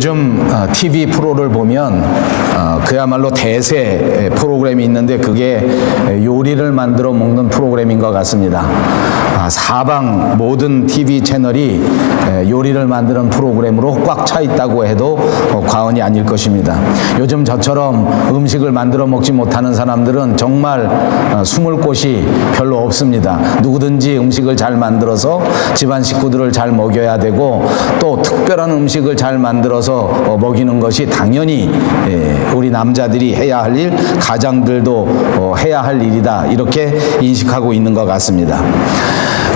요즘 TV 프로를 보면 그야말로 대세 프로그램이 있는데 그게 요리를 만들어 먹는 프로그램인 것 같습니다. 사방 모든 TV 채널이 요리를 만드는 프로그램으로 꽉 차 있다고 해도 과언이 아닐 것입니다. 요즘 저처럼 음식을 만들어 먹지 못하는 사람들은 정말 숨을 곳이 별로 없습니다. 누구든지 음식을 잘 만들어서 집안 식구들을 잘 먹여야 되고 또 특별한 음식을 잘 만들어서 먹이는 것이 당연히 우리 남자들이 해야 할 일, 가장들도 해야 할 일이다, 이렇게 인식하고 있는 것 같습니다.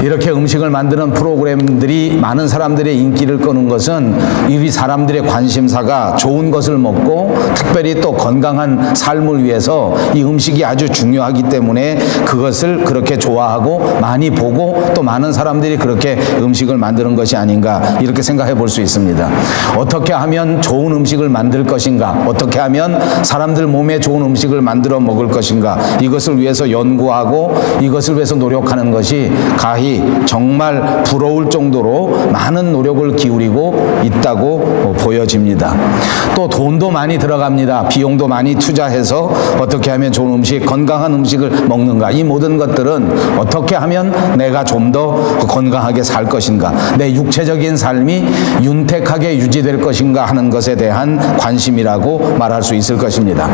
이렇게 음식을 만드는 프로그램들이 많은 사람들의 인기를 끄는 것은 우리 사람들의 관심사가 좋은 것을 먹고 특별히 또 건강한 삶을 위해서 이 음식이 아주 중요하기 때문에 그것을 그렇게 좋아하고 많이 보고 또 많은 사람들이 그렇게 음식을 만드는 것이 아닌가, 이렇게 생각해 볼 수 있습니다. 어떻게 하면 좋은 음식을 만들 것인가, 어떻게 하면 사람들 몸에 좋은 음식을 만들어 먹을 것인가, 이것을 위해서 연구하고 이것을 위해서 노력하는 것이 가히 정말 부러울 정도로 많은 노력을 기울이고 있다고 보여집니다. 또 돈도 많이 들어갑니다. 비용도 많이 투자해서 어떻게 하면 좋은 음식, 건강한 음식을 먹는가, 이 모든 것들은 어떻게 하면 내가 좀 더 건강하게 살 것인가, 내 육체적인 삶이 윤택하게 유지될 것인가 하는 것에 대한 관심이라고 말할 수 있을 것입니다.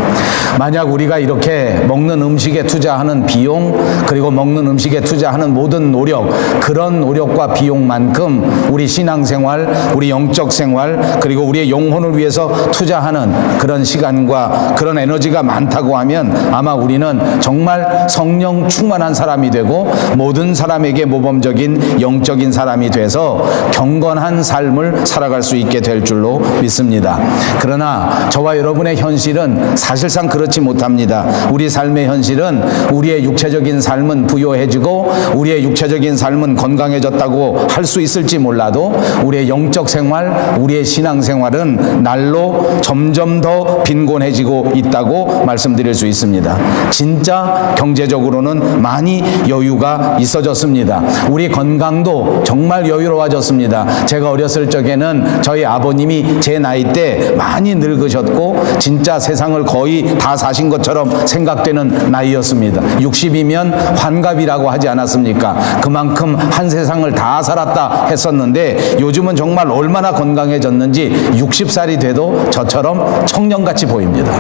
만약 우리가 이렇게 먹는 음식에 투자하는 비용, 그리고 먹는 음식에 투자하는 모든 노력, 그런 노력과 비용만큼 우리 신앙생활, 우리 영적 생활, 그리고 우리의 영혼을 위해서 투자하는 그런 시간과 그런 에너지가 많다고 하면 아마 우리는 정말 성령 충만한 사람이 되고 모든 사람에게 모범적인 영적인 사람이 돼서 경건한 삶을 살아갈 수 있게 될 줄로 믿습니다. 그러나 저와 여러분의 현실은 사실상 그렇지 못합니다. 우리 삶의 현실은 우리의 육체적인 삶은 부요해지고 우리의 육체적인 삶은 건강해졌다고 할 수 있을지 몰라도 우리의 영적 생활, 우리의 신앙생활은 날로 점점 더 빈곤해지고 있다고 말씀드릴 수 있습니다. 진짜 경제적으로는 많이 여유가 있어졌습니다. 우리 건강도 정말 여유로워졌습니다. 제가 어렸을 적에는 저희 아버님이 제 나이 때 많이 늙으셨고 진짜 세상을 거의 다 사신 것처럼 생각되는 나이였습니다. 60이면 환갑이라고 하지 않았습니까? 그만큼 한 세상을 다 살았다 했었는데 요즘은 정말 얼마나 건강해졌는지 60살이 돼도 저처럼 청년같이 보입니다.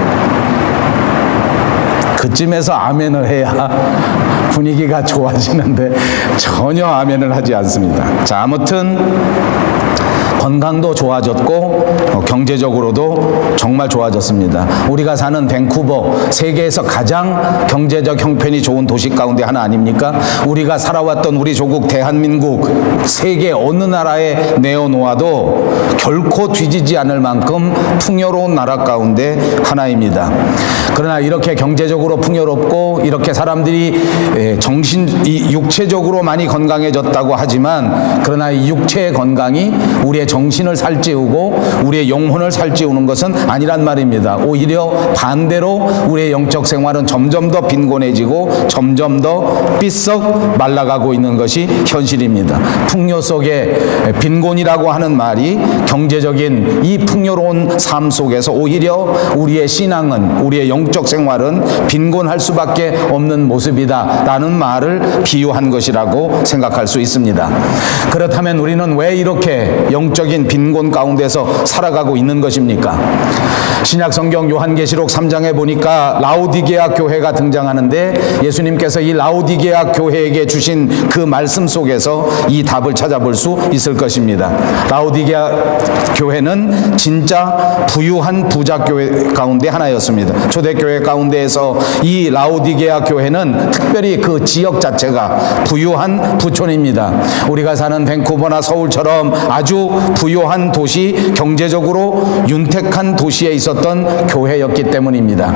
그쯤에서 아멘을 해야 분위기가 좋아지는데 전혀 아멘을 하지 않습니다. 자, 아무튼 건강도 좋아졌고 경제적으로도 정말 좋아졌습니다. 우리가 사는 밴쿠버, 세계에서 가장 경제적 형편이 좋은 도시 가운데 하나 아닙니까? 우리가 살아왔던 우리 조국 대한민국, 세계 어느 나라에 내어놓아도 결코 뒤지지 않을 만큼 풍요로운 나라 가운데 하나입니다. 그러나 이렇게 경제적으로 풍요롭고 이렇게 사람들이 육체적으로 많이 건강해졌다고 하지만 그러나 이 육체의 건강이 우리의 정신을 살찌우고 우리의 영혼을 살찌우는 것은 아니란 말입니다. 오히려 반대로 우리의 영적 생활은 점점 더 빈곤해지고 점점 더 삐썩 말라가고 있는 것이 현실입니다. 풍요 속에 빈곤이라고 하는 말이 경제적인 이 풍요로운 삶 속에서 오히려 우리의 신앙은, 우리의 영적 생활은 빈곤할 수밖에 없는 모습이다 라는 말을 비유한 것이라고 생각할 수 있습니다. 그렇다면 우리는 왜 이렇게 영적인 빈곤 가운데서 살아가고 있는 것입니까? 신약 성경 요한계시록 3장에 보니까 라오디게아 교회가 등장하는데 예수님께서 이 라오디게아 교회에게 주신 그 말씀 속에서 이 답을 찾아볼 수 있을 것입니다. 라오디게아 교회는 진짜 부유한 부자 교회 가운데 하나였습니다. 초대교회 가운데에서 이 라오디게아 교회는 특별히 그 지역 자체가 부유한 부촌입니다. 우리가 사는 밴쿠버나 서울처럼 아주 부유한 도시, 경제적으로 윤택한 도시에 있었던 교회였기 때문입니다.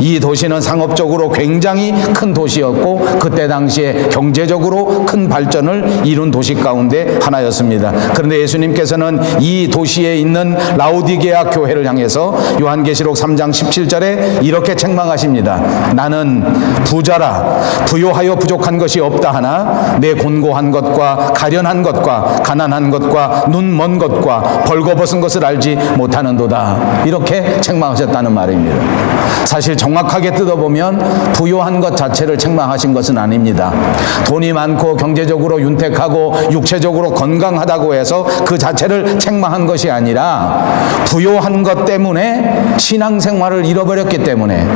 이 도시는 상업적으로 굉장히 큰 도시였고 그때 당시에 경제적으로 큰 발전을 이룬 도시 가운데 하나였습니다. 그런데 예수님께서는 이 도시에 있는 라오디게아 교회를 향해서 요한계시록 3장 17절에 이렇게 책망하십니다. 나는 부자라 부요하여 부족한 것이 없다 하나 내 곤고한 것과 가련한 것과 가난한 것과 눈 먼 부유한 것과 벌거벗은 것을 알지 못하는도다. 이렇게 책망하셨다는 말입니다. 사실 정확하게 뜯어보면 부유한 것 자체를 책망하신 것은 아닙니다. 돈이 많고 경제적으로 윤택하고 육체적으로 건강하다고 해서 그 자체를 책망한 것이 아니라 부유한 것 때문에 신앙생활을 잃어버렸기 때문에,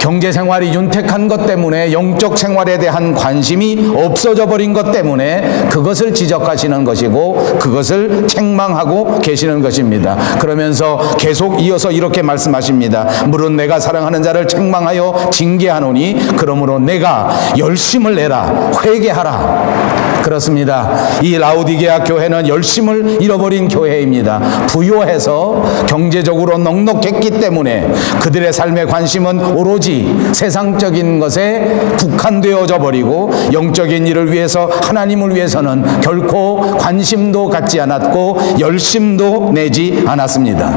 경제생활이 윤택한 것 때문에 영적 생활에 대한 관심이 없어져 버린 것 때문에 그것을 지적하시는 것이고 그것을 책망하고 계시는 것입니다. 그러면서 계속 이어서 이렇게 말씀하십니다. 물은 내가 사랑하는 자를 책망하여 징계하노니 그러므로 내가 열심을 내라, 회개하라. 그렇습니다. 이 라오디게아 교회는 열심을 잃어버린 교회입니다. 부요해서 경제적으로 넉넉했기 때문에 그들의 삶의 관심은 오로지 세상적인 것에 국한되어져 버리고 영적인 일을 위해서, 하나님을 위해서는 결코 관심도 갖지 않았고 열심도 내지 않았습니다.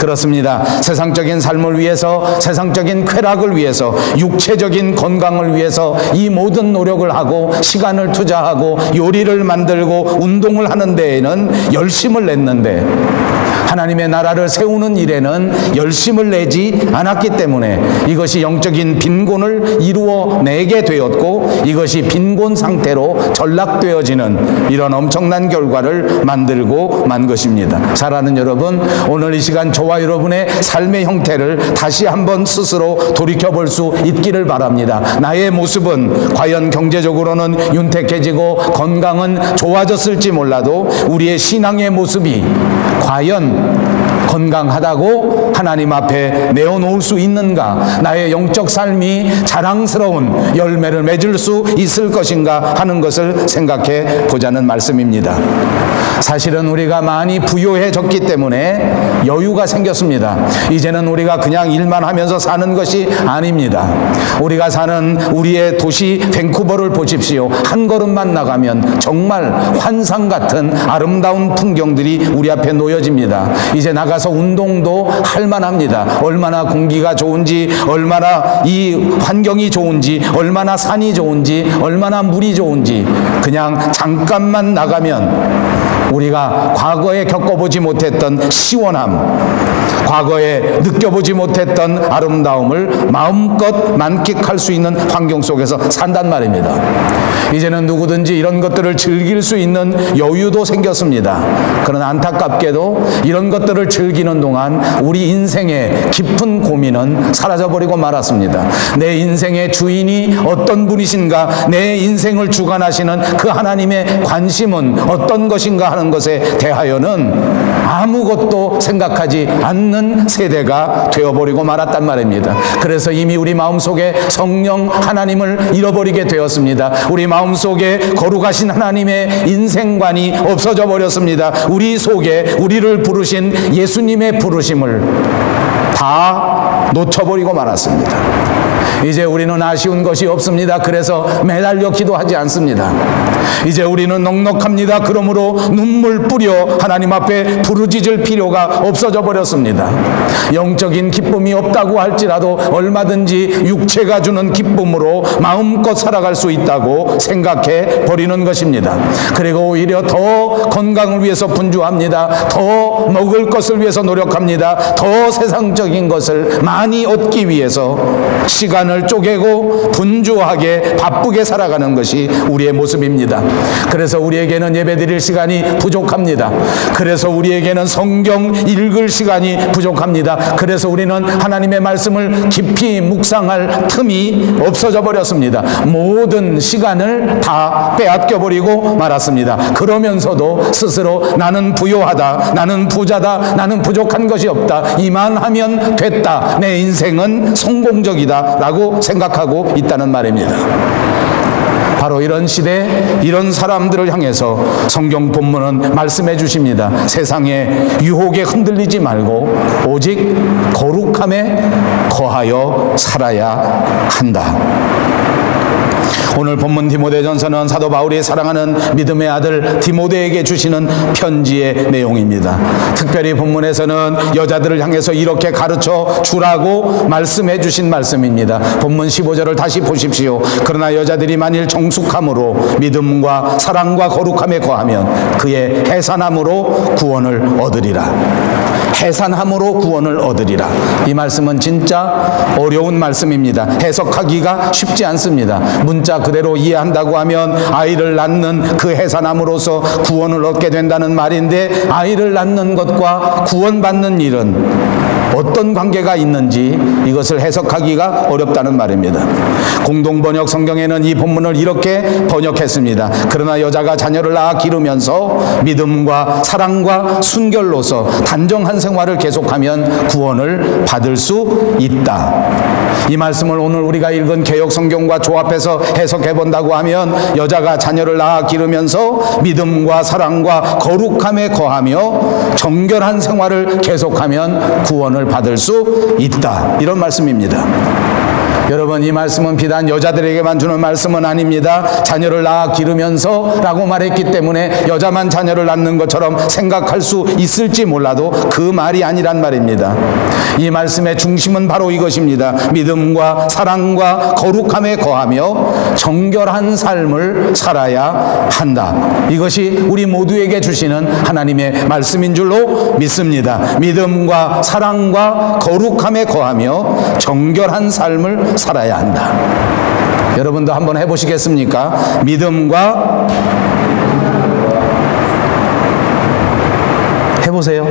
그렇습니다. 세상적인 삶을 위해서, 세상적인 쾌락을 위해서, 육체적인 건강을 위해서 이 모든 노력을 하고 시간을 투자하고 요리를 만들고 운동을 하는 데에는 열심을 냈는데 하나님의 나라를 세우는 일에는 열심을 내지 않았기 때문에 이것이 영적인 빈곤을 이루어내게 되었고 이것이 빈곤 상태로 전락되어지는 이런 엄청난 결과를 만들고 만 것입니다. 사랑하는 여러분, 오늘 이 시간 저와 여러분의 삶의 형태를 다시 한번 스스로 돌이켜볼 수 있기를 바랍니다. 나의 모습은 과연 경제적으로는 윤택해지고 건강은 좋아졌을지 몰라도 우리의 신앙의 모습이 과연 건강하다고 하나님 앞에 내어놓을 수 있는가, 나의 영적 삶이 자랑스러운 열매를 맺을 수 있을 것인가 하는 것을 생각해 보자는 말씀입니다. 사실은 우리가 많이 부유해졌기 때문에 여유가 생겼습니다. 이제는 우리가 그냥 일만 하면서 사는 것이 아닙니다. 우리가 사는 우리의 도시 밴쿠버를 보십시오. 한 걸음만 나가면 정말 환상 같은 아름다운 풍경들이 우리 앞에 놓여집니다. 이제 나가서 운동도 할 만합니다. 얼마나 공기가 좋은지, 얼마나 이 환경이 좋은지, 얼마나 산이 좋은지, 얼마나 물이 좋은지 그냥 잠깐만 나가면 우리가 과거에 겪어보지 못했던 시원함, 과거에 느껴보지 못했던 아름다움을 마음껏 만끽할 수 있는 환경 속에서 산단 말입니다. 이제는 누구든지 이런 것들을 즐길 수 있는 여유도 생겼습니다. 그러나 안타깝게도 이런 것들을 즐기는 동안 우리 인생의 깊은 고민은 사라져버리고 말았습니다. 내 인생의 주인이 어떤 분이신가, 내 인생을 주관하시는 그 하나님의 관심은 어떤 것인가 하는 것에 대하여는 아무것도 생각하지 않는 세대가 되어버리고 말았단 말입니다. 그래서 이미 우리 마음속에 성령 하나님을 잃어버리게 되었습니다. 우리 마음속에 거룩하신 하나님의 인생관이 없어져 버렸습니다. 우리 속에 우리를 부르신 예수님의 부르심을 다 놓쳐버리고 말았습니다. 이제 우리는 아쉬운 것이 없습니다. 그래서 매달려 기도하지 않습니다. 이제 우리는 넉넉합니다. 그러므로 눈물 뿌려 하나님 앞에 부르짖을 필요가 없어져 버렸습니다. 영적인 기쁨이 없다고 할지라도 얼마든지 육체가 주는 기쁨으로 마음껏 살아갈 수 있다고 생각해 버리는 것입니다. 그리고 오히려 더 건강을 위해서 분주합니다. 더 먹을 것을 위해서 노력합니다. 더 세상적인 것을 많이 얻기 위해서 시간을 쪼개고 분주하게 바쁘게 살아가는 것이 우리의 모습입니다. 그래서 우리에게는 예배드릴 시간이 부족합니다. 그래서 우리에게는 성경 읽을 시간이 부족합니다. 그래서 우리는 하나님의 말씀을 깊이 묵상할 틈이 없어져 버렸습니다. 모든 시간을 다 빼앗겨 버리고 말았습니다. 그러면서도 스스로 나는 부요하다, 나는 부자다, 나는 부족한 것이 없다, 이만하면 됐다, 내 인생은 성공적이다 라고 생각하고 있다는 말입니다. 바로 이런 시대, 이런 사람들을 향해서 성경 본문은 말씀해 주십니다. 세상의 유혹에 흔들리지 말고 오직 거룩함에 거하여 살아야 한다. 오늘 본문 디모데전서는 사도 바울이 사랑하는 믿음의 아들 디모데에게 주시는 편지의 내용입니다. 특별히 본문에서는 여자들을 향해서 이렇게 가르쳐 주라고 말씀해 주신 말씀입니다. 본문 15절을 다시 보십시오. 그러나 여자들이 만일 정숙함으로 믿음과 사랑과 거룩함에 거하면 그의 해산함으로 구원을 얻으리라. 해산함으로 구원을 얻으리라. 이 말씀은 진짜 어려운 말씀입니다. 해석하기가 쉽지 않습니다. 문자 그대로 이해한다고 하면 아이를 낳는 그 해산함으로써 구원을 얻게 된다는 말인데, 아이를 낳는 것과 구원받는 일은 어떤 관계가 있는지 이것을 해석하기가 어렵다는 말입니다. 공동번역 성경에는 이 본문을 이렇게 번역했습니다. 그러나 여자가 자녀를 낳아 기르면서 믿음과 사랑과 순결로서 단정한 생활을 계속하면 구원을 받을 수 있다. 이 말씀을 오늘 우리가 읽은 개역 성경과 조합해서 해석해 본다고 하면, 여자가 자녀를 낳아 기르면서 믿음과 사랑과 거룩함에 거하며 정결한 생활을 계속하면 구원을 받을 수 있다. 이런 말씀입니다. 여러분, 이 말씀은 비단 여자들에게만 주는 말씀은 아닙니다. 자녀를 낳아 기르면서 라고 말했기 때문에 여자만 자녀를 낳는 것처럼 생각할 수 있을지 몰라도 그 말이 아니란 말입니다. 이 말씀의 중심은 바로 이것입니다. 믿음과 사랑과 거룩함에 거하며 정결한 삶을 살아야 한다. 이것이 우리 모두에게 주시는 하나님의 말씀인 줄로 믿습니다. 믿음과 사랑과 거룩함에 거하며 정결한 삶을 살아야 한다. 여러분도 한번 해보시겠습니까? 믿음과 해보세요.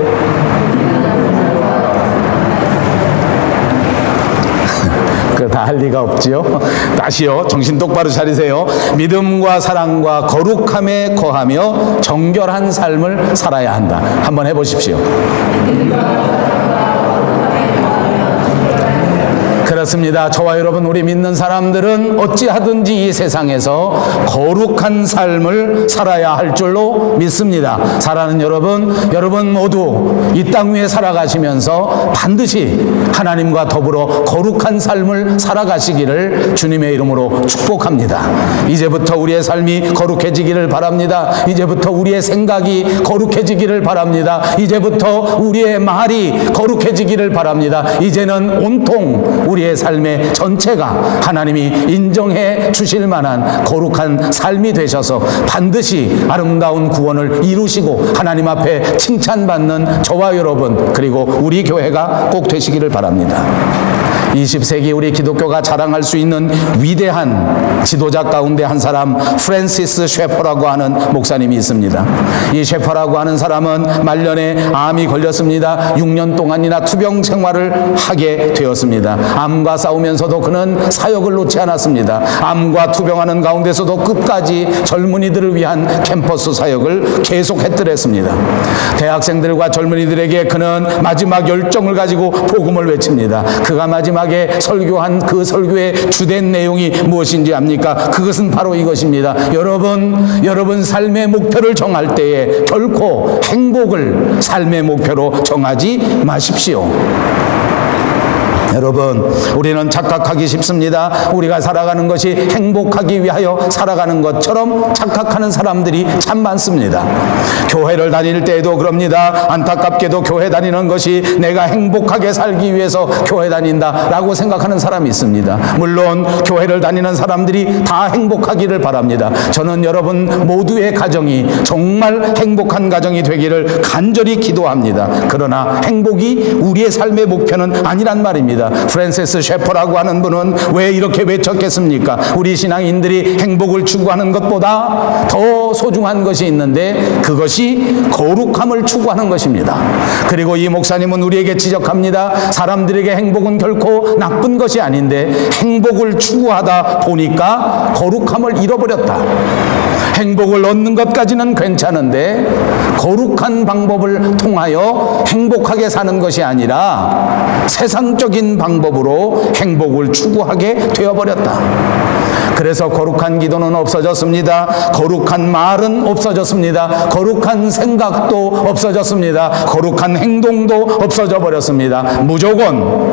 다 할 리가 없지요. 다시요. 정신 똑바로 차리세요. 믿음과 사랑과 거룩함에 거하며 정결한 삶을 살아야 한다. 한번 해보십시오. 그렇습니다. 저와 여러분, 우리 믿는 사람들은 어찌하든지 이 세상에서 거룩한 삶을 살아야 할 줄로 믿습니다. 사랑하는 여러분 모두 이 땅 위에 살아가시면서 반드시 하나님과 더불어 거룩한 삶을 살아가시기를 주님의 이름으로 축복합니다. 이제부터 우리의 삶이 거룩해지기를 바랍니다. 이제부터 우리의 생각이 거룩해지기를 바랍니다. 이제부터 우리의 말이 거룩해지기를 바랍니다. 이제는 온통 우리의 삶의 전체가 하나님이 인정해 주실 만한 거룩한 삶이 되셔서 반드시 아름다운 구원을 이루시고 하나님 앞에 칭찬받는 저와 여러분, 그리고 우리 교회가 꼭 되시기를 바랍니다. 20세기 우리 기독교가 자랑할 수 있는 위대한 지도자 가운데 한 사람, 프랜시스 셰퍼라고 하는 목사님이 있습니다. 이 셰퍼라고 하는 사람은 말년에 암이 걸렸습니다. 6년 동안이나 투병 생활을 하게 되었습니다. 암과 싸우면서도 그는 사역을 놓지 않았습니다. 암과 투병하는 가운데서도 끝까지 젊은이들을 위한 캠퍼스 사역을 계속했더랬습니다. 대학생들과 젊은이들에게 그는 마지막 열정을 가지고 복음을 외칩니다. 그가 마지막에 설교한 그 설교의 주된 내용이 무엇인지 압니까? 그것은 바로 이것입니다. 여러분 삶의 목표를 정할 때에 결코 행복을 삶의 목표로 정하지 마십시오. 여러분, 우리는 착각하기 쉽습니다. 우리가 살아가는 것이 행복하기 위하여 살아가는 것처럼 착각하는 사람들이 참 많습니다. 교회를 다닐 때에도 그럽니다. 안타깝게도 교회 다니는 것이 내가 행복하게 살기 위해서 교회 다닌다라고 생각하는 사람이 있습니다. 물론 교회를 다니는 사람들이 다 행복하기를 바랍니다. 저는 여러분 모두의 가정이 정말 행복한 가정이 되기를 간절히 기도합니다. 그러나 행복이 우리의 삶의 목표는 아니란 말입니다. 프랜시스 셰퍼라고 하는 분은 왜 이렇게 외쳤겠습니까? 우리 신앙인들이 행복을 추구하는 것보다 더 소중한 것이 있는데 그것이 거룩함을 추구하는 것입니다. 그리고 이 목사님은 우리에게 지적합니다. 사람들에게 행복은 결코 나쁜 것이 아닌데 행복을 추구하다 보니까 거룩함을 잃어버렸다. 행복을 얻는 것까지는 괜찮은데 거룩한 방법을 통하여 행복하게 사는 것이 아니라 세상적인 방법으로 행복을 추구하게 되어버렸다. 그래서 거룩한 기도는 없어졌습니다. 거룩한 말은 없어졌습니다. 거룩한 생각도 없어졌습니다. 거룩한 행동도 없어져 버렸습니다. 무조건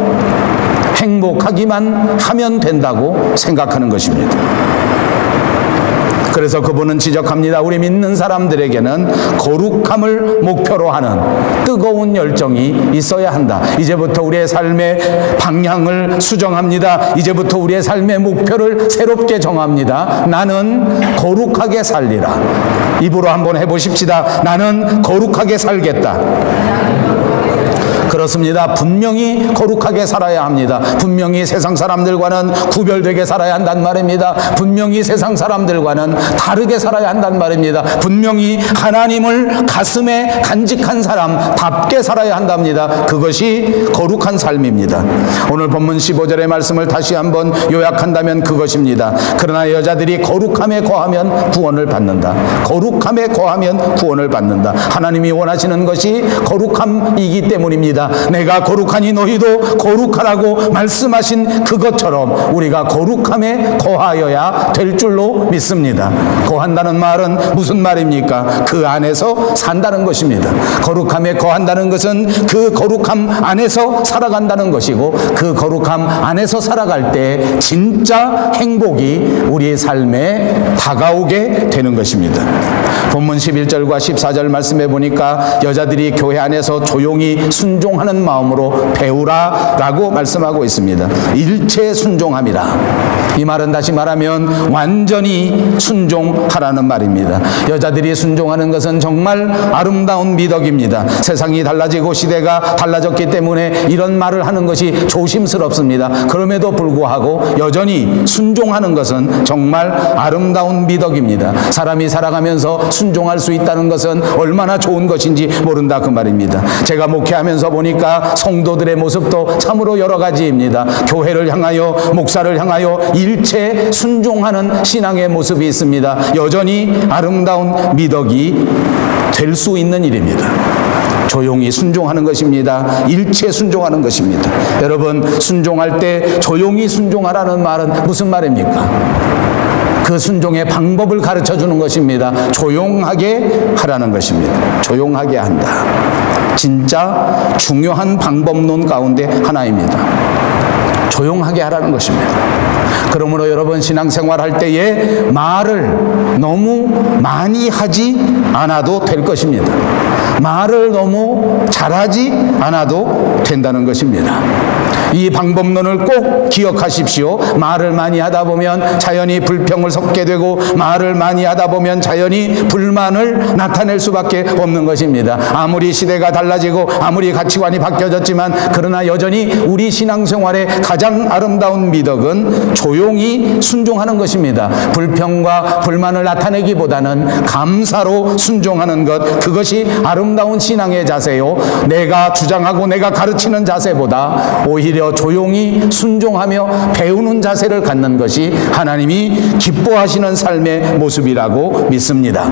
행복하기만 하면 된다고 생각하는 것입니다. 그래서 그분은 지적합니다. 우리 믿는 사람들에게는 거룩함을 목표로 하는 뜨거운 열정이 있어야 한다. 이제부터 우리의 삶의 방향을 수정합니다. 이제부터 우리의 삶의 목표를 새롭게 정합니다. 나는 거룩하게 살리라. 입으로 한번 해보십시다. 나는 거룩하게 살겠다. 그렇습니다. 분명히 거룩하게 살아야 합니다. 분명히 세상 사람들과는 구별되게 살아야 한단 말입니다. 분명히 세상 사람들과는 다르게 살아야 한단 말입니다. 분명히 하나님을 가슴에 간직한 사람답게 살아야 한답니다. 그것이 거룩한 삶입니다. 오늘 본문 15절의 말씀을 다시 한번 요약한다면 그것입니다. 그러나 여자들이 거룩함에 거하면 구원을 받는다. 거룩함에 거하면 구원을 받는다. 하나님이 원하시는 것이 거룩함이기 때문입니다. 내가 거룩하니 너희도 거룩하라고 말씀하신 그것처럼 우리가 거룩함에 거하여야 될 줄로 믿습니다. 거한다는 말은 무슨 말입니까? 그 안에서 산다는 것입니다. 거룩함에 거한다는 것은 그 거룩함 안에서 살아간다는 것이고, 그 거룩함 안에서 살아갈 때 진짜 행복이 우리의 삶에 다가오게 되는 것입니다. 본문 11절과 14절 말씀해 보니까 여자들이 교회 안에서 조용히 순종하는 마음으로 배우라 라고 말씀하고 있습니다. 일체 순종함이라. 이 말은 다시 말하면 완전히 순종하라는 말입니다. 여자들이 순종하는 것은 정말 아름다운 미덕입니다. 세상이 달라지고 시대가 달라졌기 때문에 이런 말을 하는 것이 조심스럽습니다. 그럼에도 불구하고 여전히 순종하는 것은 정말 아름다운 미덕입니다. 사람이 살아가면서 순종할 수 있다는 것은 얼마나 좋은 것인지 모른다 그 말입니다. 제가 목회하면서 보니까 성도들의 모습도 참으로 여러 가지입니다. 교회를 향하여, 목사를 향하여 일체 순종하는 신앙의 모습이 있습니다. 여전히 아름다운 미덕이 될 수 있는 일입니다. 조용히 순종하는 것입니다. 일체 순종하는 것입니다. 여러분, 순종할 때 조용히 순종하라는 말은 무슨 말입니까? 그 순종의 방법을 가르쳐 주는 것입니다. 조용하게 하라는 것입니다. 조용하게 한다. 진짜 중요한 방법론 가운데 하나입니다. 조용하게 하라는 것입니다. 그러므로 여러분, 신앙생활 할 때에 말을 너무 많이 하지 않아도 될 것입니다. 말을 너무 잘하지 않아도 된다는 것입니다. 이 방법론을 꼭 기억하십시오. 말을 많이 하다 보면 자연히 불평을 섞게 되고, 말을 많이 하다 보면 자연히 불만을 나타낼 수밖에 없는 것입니다. 아무리 시대가 달라지고 아무리 가치관이 바뀌어졌지만, 그러나 여전히 우리 신앙생활의 가장 아름다운 미덕은 조용히 순종하는 것입니다. 불평과 불만을 나타내기보다는 감사로 순종하는 것, 그것이 아름다운 신앙의 자세요. 내가 주장하고 내가 가르치는 자세보다 오히려 조용히 순종하며 배우는 자세를 갖는 것이 하나님이 기뻐하시는 삶의 모습이라고 믿습니다.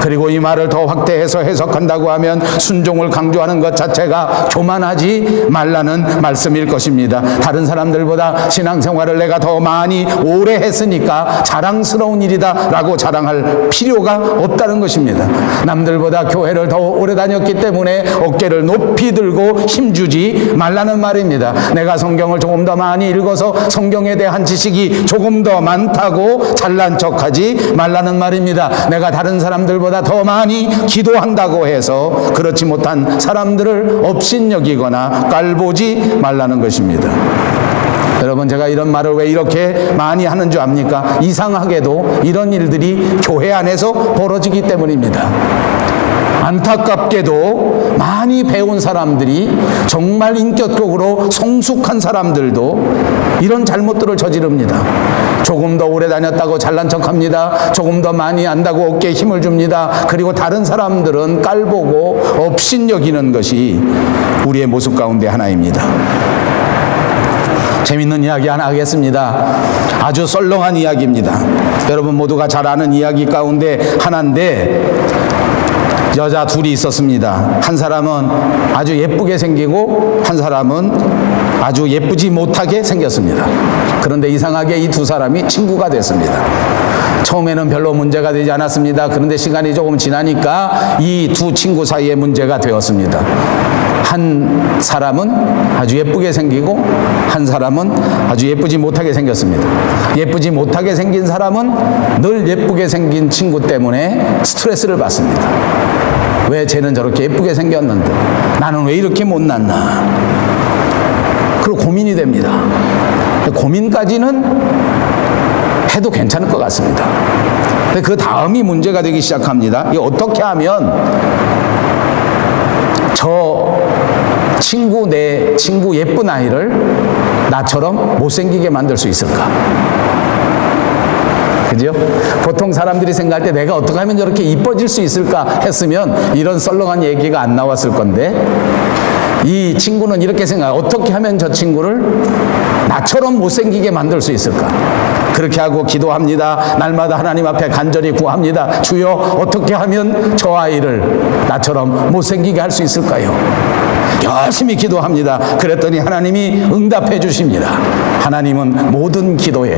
그리고 이 말을 더 확대해서 해석한다고 하면 순종을 강조하는 것 자체가 교만하지 말라는 말씀일 것입니다. 다른 사람들보다 신앙생활을 내가 더 많이 오래 했으니까 자랑스러운 일이다 라고 자랑할 필요가 없다는 것입니다. 남들보다 교회를 더 오래 다녔기 때문에 어깨를 높이 들고 힘주지 말라는 말입니다. 내가 성경을 조금 더 많이 읽어서 성경에 대한 지식이 조금 더 많다고 잘난 척하지 말라는 말입니다. 내가 다른 사람들보다 더 많이 기도한다고 해서 그렇지 못한 사람들을 업신여기거나 깔보지 말라는 것입니다. 여러분, 제가 이런 말을 왜 이렇게 많이 하는 줄 압니까? 이상하게도 이런 일들이 교회 안에서 벌어지기 때문입니다. 안타깝게도 많이 배운 사람들이, 정말 인격적으로 성숙한 사람들도 이런 잘못들을 저지릅니다. 조금 더 오래 다녔다고 잘난 척합니다. 조금 더 많이 안다고 어깨에 힘을 줍니다. 그리고 다른 사람들은 깔보고 업신여기는 것이 우리의 모습 가운데 하나입니다. 재밌는 이야기 하나 하겠습니다. 아주 썰렁한 이야기입니다. 여러분 모두가 잘 아는 이야기 가운데 하나인데, 여자 둘이 있었습니다. 한 사람은 아주 예쁘게 생기고 한 사람은 아주 예쁘지 못하게 생겼습니다. 그런데 이상하게 이 두 사람이 친구가 됐습니다. 처음에는 별로 문제가 되지 않았습니다. 그런데 시간이 조금 지나니까 이 두 친구 사이에 문제가 되었습니다. 한 사람은 아주 예쁘게 생기고 한 사람은 아주 예쁘지 못하게 생겼습니다. 예쁘지 못하게 생긴 사람은 늘 예쁘게 생긴 친구 때문에 스트레스를 받습니다. 왜 쟤는 저렇게 예쁘게 생겼는데 나는 왜 이렇게 못났나? 그리고 고민이 됩니다. 고민까지는 해도 괜찮을 것 같습니다. 근데 그 다음이 문제가 되기 시작합니다. 이거 어떻게 하면 저 친구, 내 친구 예쁜 아이를 나처럼 못생기게 만들 수 있을까? 그죠? 보통 사람들이 생각할 때 내가 어떻게 하면 저렇게 이뻐질 수 있을까 했으면 이런 썰렁한 얘기가 안 나왔을 건데, 이 친구는 이렇게 생각해요. 어떻게 하면 저 친구를 나처럼 못생기게 만들 수 있을까? 그렇게 하고 기도합니다. 날마다 하나님 앞에 간절히 구합니다. 주여, 어떻게 하면 저 아이를 나처럼 못생기게 할 수 있을까요? 열심히 기도합니다. 그랬더니 하나님이 응답해 주십니다. 하나님은 모든 기도에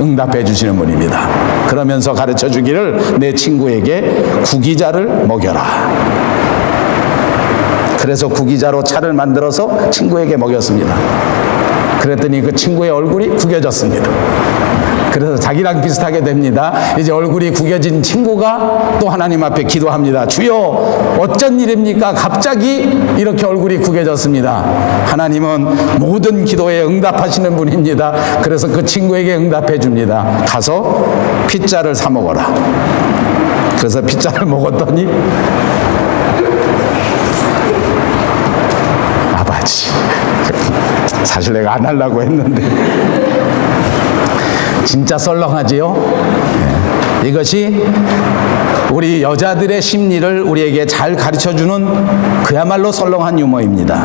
응답해 주시는 분입니다. 그러면서 가르쳐 주기를 내 친구에게 구기자를 먹여라. 그래서 구기자로 차를 만들어서 친구에게 먹였습니다. 그랬더니 그 친구의 얼굴이 구겨졌습니다. 그래서 자기랑 비슷하게 됩니다. 이제 얼굴이 구겨진 친구가 또 하나님 앞에 기도합니다. 주여, 어쩐 일입니까? 갑자기 이렇게 얼굴이 구겨졌습니다. 하나님은 모든 기도에 응답하시는 분입니다. 그래서 그 친구에게 응답해 줍니다. 가서 피자를 사 먹어라. 그래서 피자를 먹었더니 아버지, 사실 내가 안 하려고 했는데 진짜 썰렁하지요? 네. 이것이 우리 여자들의 심리를 우리에게 잘 가르쳐주는 그야말로 썰렁한 유머입니다.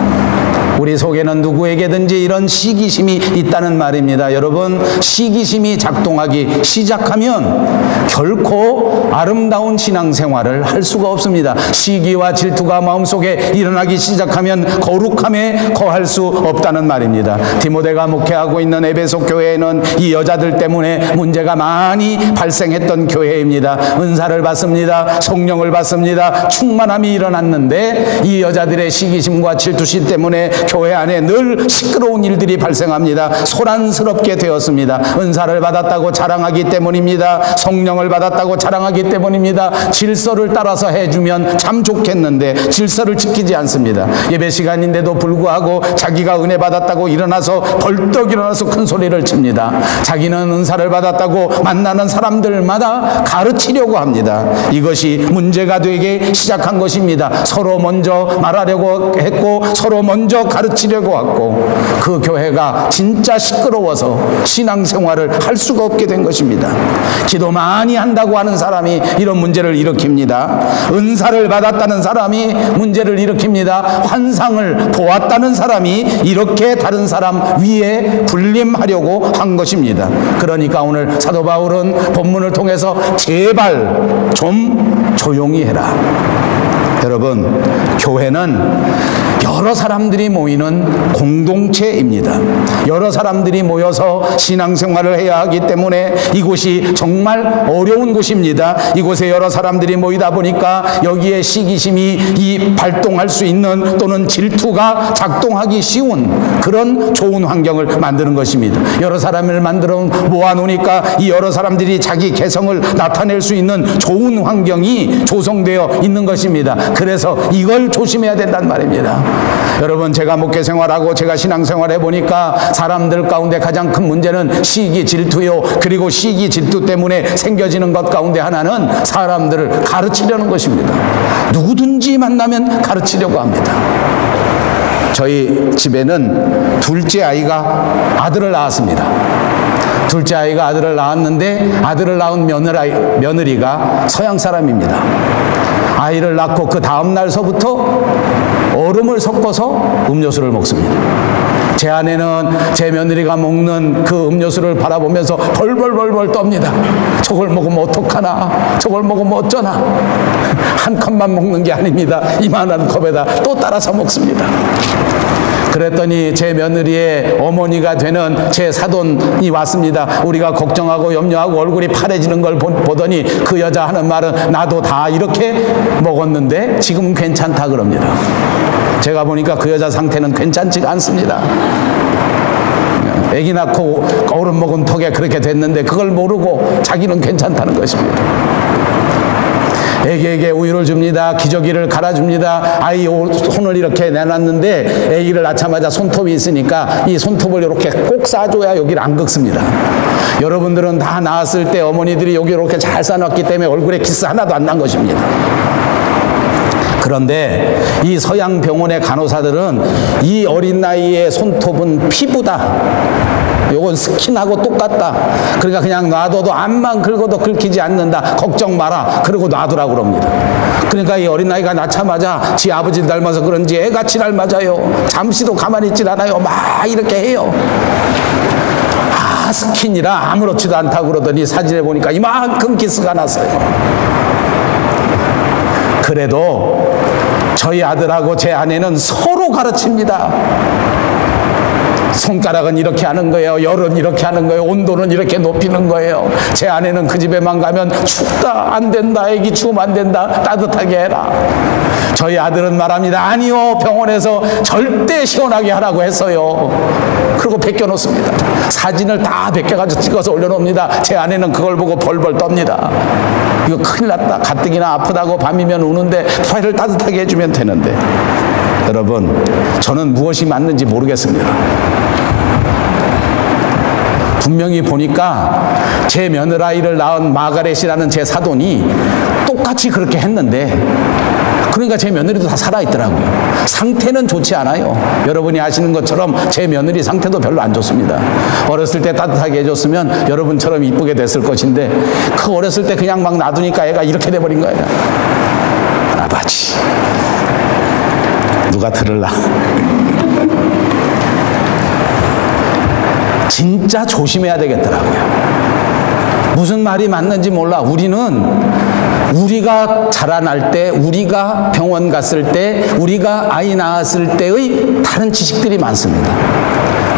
우리 속에는 누구에게든지 이런 시기심이 있다는 말입니다. 여러분, 시기심이 작동하기 시작하면 결코 아름다운 신앙생활을 할 수가 없습니다. 시기와 질투가 마음속에 일어나기 시작하면 거룩함에 거할 수 없다는 말입니다. 디모데가 목회하고 있는 에베소 교회에는 이 여자들 때문에 문제가 많이 발생했던 교회입니다. 은사를 받습니다. 성령을 받습니다. 충만함이 일어났는데 이 여자들의 시기심과 질투심 때문에 교회 안에 늘 시끄러운 일들이 발생합니다. 소란스럽게 되었습니다. 은사를 받았다고 자랑하기 때문입니다. 성령을 받았다고 자랑하기 때문입니다. 질서를 따라서 해주면 참 좋겠는데 질서를 지키지 않습니다. 예배 시간인데도 불구하고 자기가 은혜 받았다고 일어나서 벌떡 일어나서 큰 소리를 칩니다. 자기는 은사를 받았다고 만나는 사람들마다 가르치려고 합니다. 이것이 문제가 되기 시작한 것입니다. 서로 먼저 말하려고 했고 서로 먼저 가르치려고 했고 그 교회가 진짜 시끄러워서 신앙생활을 할 수가 없게 된 것입니다. 기도 많이 한다고 하는 사람이 이런 문제를 일으킵니다. 은사를 받았다는 사람이 문제를 일으킵니다. 환상을 보았다는 사람이 이렇게 다른 사람 위에 군림하려고 한 것입니다. 그러니까 오늘 사도 바울은 본문을 통해서 제발 좀 조용히 해라. 여러분, 교회는 여러 사람들이 모이는 공동체입니다. 여러 사람들이 모여서 신앙생활을 해야 하기 때문에 이곳이 정말 어려운 곳입니다. 이곳에 여러 사람들이 모이다 보니까 여기에 시기심이 발동할 수 있는 또는 질투가 작동하기 쉬운 그런 좋은 환경을 만드는 것입니다. 여러 사람을 만들어 모아놓으니까 이 여러 사람들이 자기 개성을 나타낼 수 있는 좋은 환경이 조성되어 있는 것입니다. 그래서 이걸 조심해야 된단 말입니다. 여러분, 제가 목회 생활하고 제가 신앙생활 해보니까 사람들 가운데 가장 큰 문제는 시기 질투요. 그리고 시기 질투 때문에 생겨지는 것 가운데 하나는 사람들을 가르치려는 것입니다. 누구든지 만나면 가르치려고 합니다. 저희 집에는 둘째 아이가 아들을 낳았습니다. 둘째 아이가 아들을 낳았는데 아들을 낳은 며느리가 서양 사람입니다. 아이를 낳고 그 다음 날서부터 얼음을 섞어서 음료수를 먹습니다. 제 아내는 제 며느리가 먹는 그 음료수를 바라보면서 벌벌벌벌 떱니다. 저걸 먹으면 어떡하나, 저걸 먹으면 어쩌나. 한 컵만 먹는 게 아닙니다. 이만한 컵에다 또 따라서 먹습니다. 그랬더니 제 며느리의 어머니가 되는 제 사돈이 왔습니다. 우리가 걱정하고 염려하고 얼굴이 파래지는 걸 보더니 그 여자 하는 말은 나도 다 이렇게 먹었는데 지금은 괜찮다 그럽니다. 제가 보니까 그 여자 상태는 괜찮지가 않습니다. 아기 낳고 어른 먹은 턱에 그렇게 됐는데 그걸 모르고 자기는 괜찮다는 것입니다. 애기에게 우유를 줍니다. 기저귀를 갈아줍니다. 아이 손을 이렇게 내놨는데 애기를 낳자마자 손톱이 있으니까 이 손톱을 이렇게 꼭 싸줘야 여기를 안 긁습니다. 여러분들은 다 낳았을 때 어머니들이 여기 이렇게 잘 싸놨기 때문에 얼굴에 기스 하나도 안 난 것입니다. 그런데 이 서양 병원의 간호사들은 이 어린 나이에 손톱은 피부다. 요건 스킨하고 똑같다. 그러니까 그냥 놔둬도 암만 긁어도 긁히지 않는다. 걱정 마라. 그러고 놔두라고 그럽니다. 그러니까 이 어린아이가 낳자마자 지 아버지를 닮아서 그런지 애같이 닮아져요. 잠시도 가만히 있질 않아요. 막 이렇게 해요. 아, 스킨이라 아무렇지도 않다고 그러더니 사진에 보니까 이만큼 기스가 났어요. 그래도 저희 아들하고 제 아내는 서로 가르칩니다. 손가락은 이렇게 하는 거예요. 열은 이렇게 하는 거예요. 온도는 이렇게 높이는 거예요. 제 아내는 그 집에만 가면 춥다, 안 된다, 애기 추우면 안 된다, 따뜻하게 해라. 저희 아들은 말합니다. 아니요, 병원에서 절대 시원하게 하라고 했어요. 그리고 벗겨놓습니다. 사진을 다 벗겨가지고 찍어서 올려놓습니다. 제 아내는 그걸 보고 벌벌 떱니다. 이거 큰일 났다. 가뜩이나 아프다고 밤이면 우는데 파일을 따뜻하게 해주면 되는데. 여러분, 저는 무엇이 맞는지 모르겠습니다. 분명히 보니까 제 며느라이를 낳은 마가렛이라는 제 사돈이 똑같이 그렇게 했는데, 그러니까 제 며느리도 다 살아있더라고요. 상태는 좋지 않아요. 여러분이 아시는 것처럼 제 며느리 상태도 별로 안 좋습니다. 어렸을 때 따뜻하게 해줬으면 여러분처럼 이쁘게 됐을 것인데, 그 어렸을 때 그냥 막 놔두니까 애가 이렇게 돼버린 거예요. 아버지, 누가 들을라. 진짜 조심해야 되겠더라고요. 무슨 말이 맞는지 몰라. 우리가 자라날 때, 우리가 병원 갔을 때, 우리가 아이 낳았을 때의 다른 지식들이 많습니다.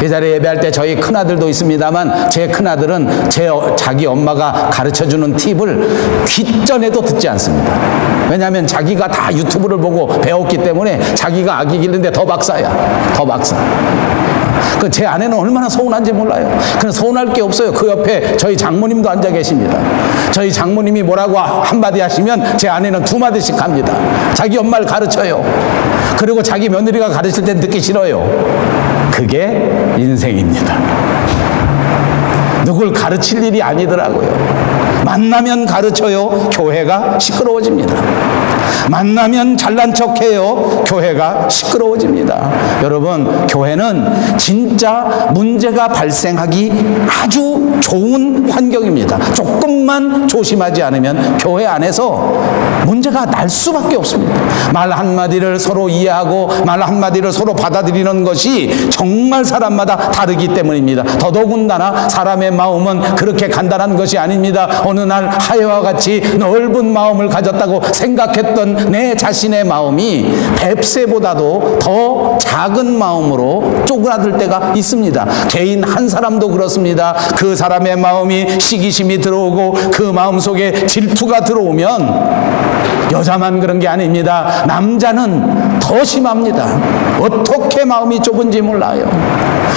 이 자리에 예배할 때 저희 큰아들도 있습니다만, 제 큰아들은 자기 엄마가 가르쳐주는 팁을 귓전에도 듣지 않습니다. 왜냐하면 자기가 다 유튜브를 보고 배웠기 때문에 자기가 아기 기르는데 더 박사야. 더 박사. 제 아내는 얼마나 서운한지 몰라요. 그냥 서운할 게 없어요. 그 옆에 저희 장모님도 앉아 계십니다. 저희 장모님이 뭐라고 한마디 하시면 제 아내는 두 마디씩 합니다. 자기 엄마를 가르쳐요. 그리고 자기 며느리가 가르칠 땐 듣기 싫어요. 그게 인생입니다. 누굴 가르칠 일이 아니더라고요. 만나면 가르쳐요. 교회가 시끄러워집니다. 만나면 잘난 척해요. 교회가 시끄러워집니다. 여러분, 교회는 진짜 문제가 발생하기 아주 좋은 환경입니다. 조금만 조심하지 않으면 교회 안에서 문제가 날 수밖에 없습니다. 말 한마디를 서로 이해하고 말 한마디를 서로 받아들이는 것이 정말 사람마다 다르기 때문입니다. 더더군다나 사람의 마음은 그렇게 간단한 것이 아닙니다. 어느 날 하여와 같이 넓은 마음을 가졌다고 생각했던 내 자신의 마음이 뱁새보다도 더 작은 마음으로 쪼그라들 때가 있습니다. 개인 한 사람도 그렇습니다. 그 사람의 마음이 시기심이 들어오고 그 마음 속에 질투가 들어오면 여자만 그런 게 아닙니다. 남자는 더 심합니다. 어떻게 마음이 좁은지 몰라요.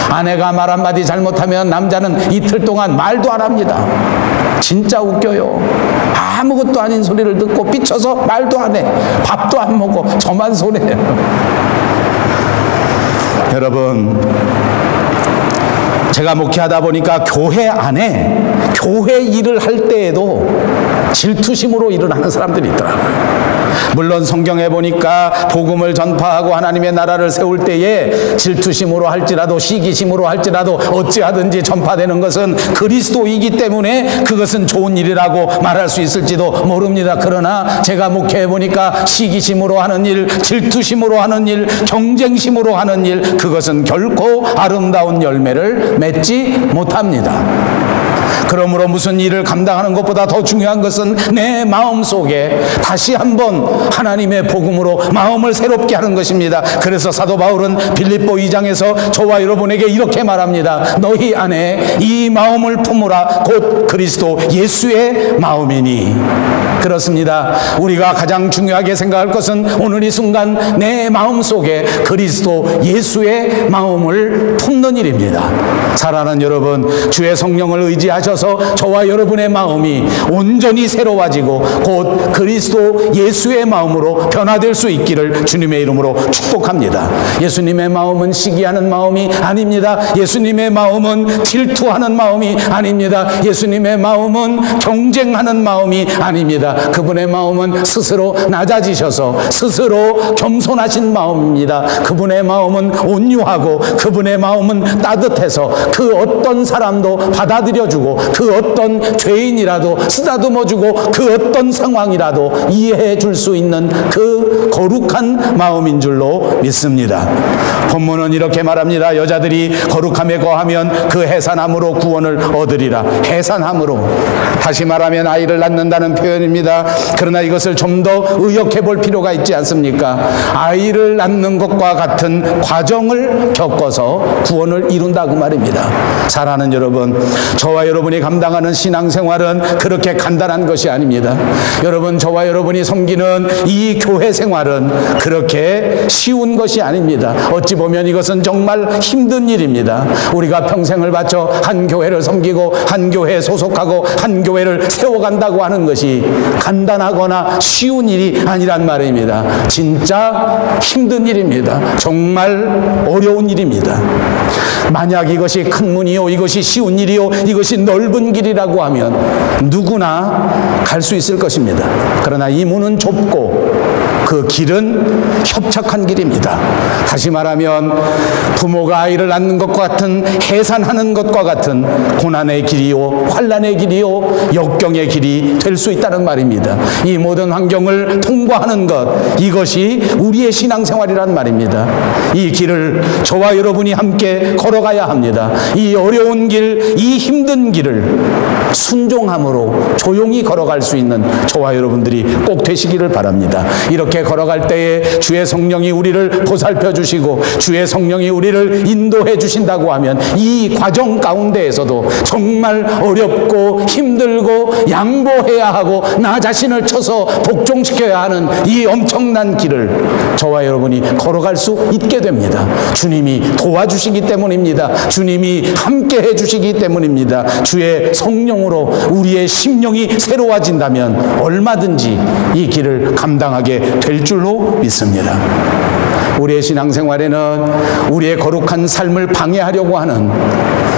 아내가 말 한마디 잘못하면 남자는 이틀 동안 말도 안 합니다. 진짜 웃겨요. 아무것도 아닌 소리를 듣고 삐쳐서 말도 안 해. 밥도 안 먹어. 저만 손해요. 여러분, 제가 목회하다 보니까 교회 안에 교회 일을 할 때에도 질투심으로 일을 하는 사람들이 있더라고요. 물론 성경에 보니까 복음을 전파하고 하나님의 나라를 세울 때에 질투심으로 할지라도 시기심으로 할지라도 어찌하든지 전파되는 것은 그리스도이기 때문에 그것은 좋은 일이라고 말할 수 있을지도 모릅니다. 그러나 제가 목회해 보니까 시기심으로 하는 일, 질투심으로 하는 일, 경쟁심으로 하는 일, 그것은 결코 아름다운 열매를 맺지 못합니다. 그러므로 무슨 일을 감당하는 것보다 더 중요한 것은 내 마음속에 다시 한번 하나님의 복음으로 마음을 새롭게 하는 것입니다. 그래서 사도 바울은 빌립보 2장에서 저와 여러분에게 이렇게 말합니다. 너희 안에 이 마음을 품으라. 곧 그리스도 예수의 마음이니. 그렇습니다. 우리가 가장 중요하게 생각할 것은 오늘 이 순간 내 마음속에 그리스도 예수의 마음을 품는 일입니다. 사랑하는 여러분, 주의 성령을 의지하셔서 저와 여러분의 마음이 온전히 새로워지고 곧 그리스도 예수의 마음으로 변화될 수 있기를 주님의 이름으로 축복합니다. 예수님의 마음은 시기하는 마음이 아닙니다. 예수님의 마음은 질투하는 마음이 아닙니다. 예수님의 마음은 경쟁하는 마음이 아닙니다. 그분의 마음은 스스로 낮아지셔서 스스로 겸손하신 마음입니다. 그분의 마음은 온유하고 그분의 마음은 따뜻해서 그 어떤 사람도 받아들여주고 그 어떤 죄인이라도 쓰다듬어주고 그 어떤 상황이라도 이해해 줄 수 있는 그 거룩한 마음인 줄로 믿습니다. 본문은 이렇게 말합니다. 여자들이 거룩함에 거하면 그 해산함으로 구원을 얻으리라. 해산함으로, 다시 말하면 아이를 낳는다는 표현입니다. 그러나 이것을 좀 더 의역해 볼 필요가 있지 않습니까? 아이를 낳는 것과 같은 과정을 겪어서 구원을 이룬다 그 말입니다. 사랑하는 여러분, 저와 여러분이 감당하는 신앙생활은 그렇게 간단한 것이 아닙니다. 여러분, 저와 여러분이 섬기는 이 교회 생활은 그렇게 쉬운 것이 아닙니다. 어찌 보면 이것은 정말 힘든 일입니다. 우리가 평생을 바쳐 한 교회를 섬기고 한 교회에 소속하고 한 교회를 세워간다고 하는 것이 간단하거나 쉬운 일이 아니란 말입니다. 진짜 힘든 일입니다. 정말 어려운 일입니다. 만약 이것이 큰 문이요, 이것이 쉬운 일이요, 이것이 넓은 길이라고 하면 누구나 갈 수 있을 것입니다. 그러나 이 문은 좁고 그 길은 협착한 길입니다. 다시 말하면 부모가 아이를 낳는 것과 같은, 해산하는 것과 같은 고난의 길이요, 환난의 길이요, 역경의 길이 될 수 있다는 말입니다. 이 모든 환경을 통과하는 것, 이것이 우리의 신앙생활이란 말입니다. 이 길을 저와 여러분이 함께 걸어가야 합니다. 이 어려운 길, 이 힘든 길을 순종함으로 조용히 걸어갈 수 있는 저와 여러분들이 꼭 되시기를 바랍니다. 이렇게 걸어갈 때에 주의 성령이 우리를 보살펴 주시고 주의 성령이 우리를 인도해 주신다고 하면 이 과정 가운데에서도 정말 어렵고 힘들고 양보해야 하고 나 자신을 쳐서 복종시켜야 하는 이 엄청난 길을 저와 여러분이 걸어갈 수 있게 됩니다. 주님이 도와주시기 때문입니다. 주님이 함께 해주시기 때문입니다. 주의 성령으로 우리의 심령이 새로워진다면 얼마든지 이 길을 감당하게 될 줄로 믿습니다. 우리의 신앙생활에는 우리의 거룩한 삶을 방해하려고 하는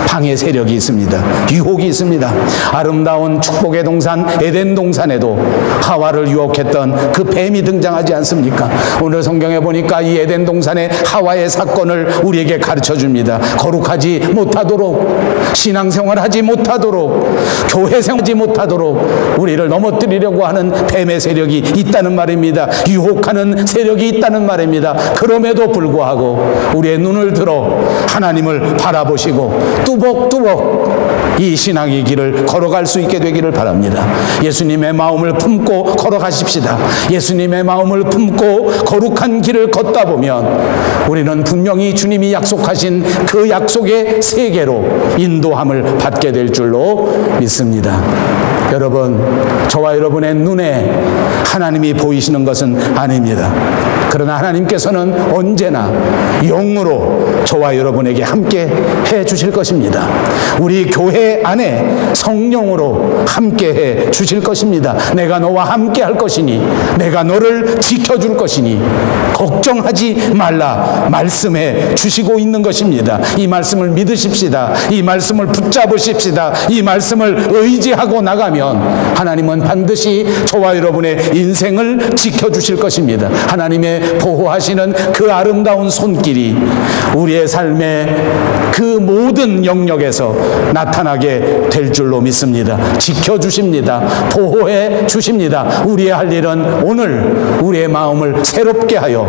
방해 세력이 있습니다. 유혹이 있습니다. 아름다운 축복의 동산 에덴 동산에도 하와를 유혹했던 그 뱀이 등장하지 않습니까? 오늘 성경에 보니까 이 에덴 동산의 하와의 사건을 우리에게 가르쳐 줍니다. 거룩하지 못하도록, 신앙생활하지 못하도록, 교회생활하지 못하도록 우리를 넘어뜨리려고 하는 뱀의 세력이 있다는 말입니다. 유혹하는 세력이 있다는 말입니다. 그럼에도 불구하고 우리의 눈을 들어 하나님을 바라보시고 뚜벅뚜벅 이 신앙의 길을 걸어갈 수 있게 되기를 바랍니다. 예수님의 마음을 품고 걸어가십시다. 예수님의 마음을 품고 거룩한 길을 걷다 보면 우리는 분명히 주님이 약속하신 그 약속의 세계로 인도함을 받게 될 줄로 믿습니다. 여러분, 저와 여러분의 눈에 하나님이 보이시는 것은 아닙니다. 그러나 하나님께서는 언제나 영으로 저와 여러분에게 함께 해 주실 것입니다. 우리 교회 안에 성령으로 함께 해 주실 것입니다. 내가 너와 함께 할 것이니, 내가 너를 지켜줄 것이니 걱정하지 말라 말씀해 주시고 있는 것입니다. 이 말씀을 믿으십시다. 이 말씀을 붙잡으십시다. 이 말씀을 의지하고 나가면 하나님은 반드시 저와 여러분의 인생을 지켜주실 것입니다. 하나님의 보호하시는 그 아름다운 손길이 우리의 삶의 그 모든 영역에서 나타나게 될 줄로 믿습니다. 지켜주십니다. 보호해 주십니다. 우리의 할 일은 오늘 우리의 마음을 새롭게 하여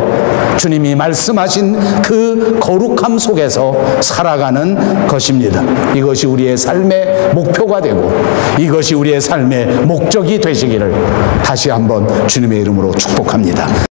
주님이 말씀하신 그 거룩함 속에서 살아가는 것입니다. 이것이 우리의 삶의 목표가 되고 이것이 우리의 삶의 목적이 되시기를 다시 한번 주님의 이름으로 축복합니다.